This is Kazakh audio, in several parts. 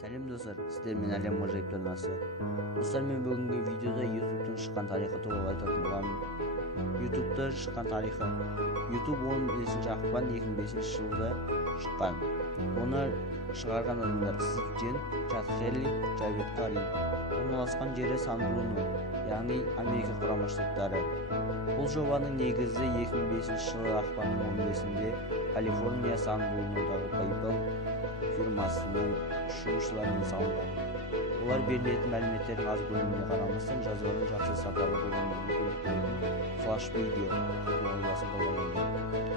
Сәлем достар, сіздер мен әлем ғажайыптан асы. Достар, мен бүгінгі видеода YouTube'тың шыққан тарихы туралы айтатын боламын. YouTube'да шыққан тарихы. YouTube 15 ақпан 2005 жылда шыққан. Оны шығарған адамдар Стив Джен, Чад Херли, Джавед Карин. Орналасқан жері Сан-Бруно, яғни Америка құрама штаттары. Бұл жобаның негізі 2005 жылы ақпанның 15-інде Калифорния Сан-Брунодағы PayPal фирмасының жұмысшыларымен салынған. Олар берілетін мәліметтердің аз бөліміне қарамастан жазбаның жақсы сапалы болуына мүмкіндік беретін флаш видео технологиясын қолданады.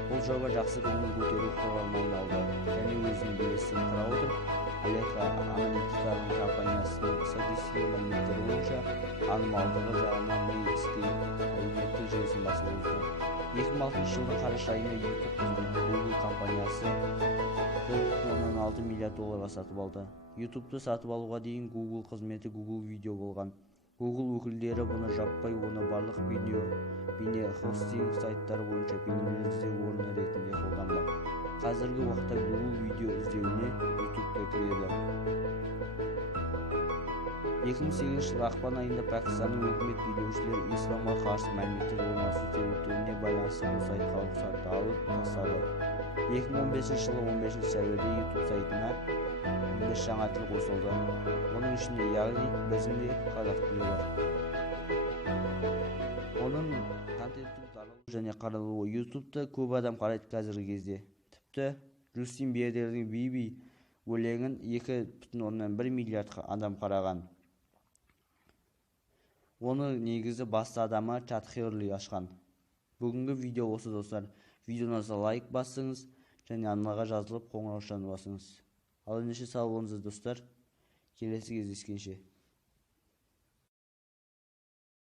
Бұл жоба жақсы көңіл көтеру құралына айналды және өзінің белесін құра отырып, Alexa аналитикалық компаниясының статистика мәліметтері бойынша танымалдығы жағынан Mainstream әлеуметтік желісін басып озды. 2006 жылдың қараша айында YouTube қызметін Google компаниясы $1,6 миллиард сатып алды. YouTube'ты сатып алуға дейін Google қызметі Google Video болған. Google өкілдері бұны жаппай оны барлық бейне хостинг сайттары бойынша бейнелер іздеу орны ретінде қолданбақ. Қазіргі уақытта Google Video іздеуіне YouTube'да кіреді. 2008 жылы ақпан айында Пәкістанның өкімет билеушілері исламға қарсы мәліметтер орналасу себептеріне байланысты бұл сайтқа рұқсат алып тастады. 2015 жылы 15 сәуірде YouTube сайтына 15 жаңа тіл қосылды. Оның ішінде яғни біздің де қазақ тілі бар. Оның контенттің таралуы және қаралуы YouTube'да көп адам қарайды қазіргі кезде. Тіпті Джастин Бибердің Биби өлеңін 2,1 миллиард адам қараған. Оның негізі басты адамы Чад Херли ашқан. Бүгінгі видео осы достар. Видеоңызға лайк басыңыз және арнаға жазылып қоңыраушаны басыңыз. Ал ендеше сау болыңыз достар. Келесі кездескенше.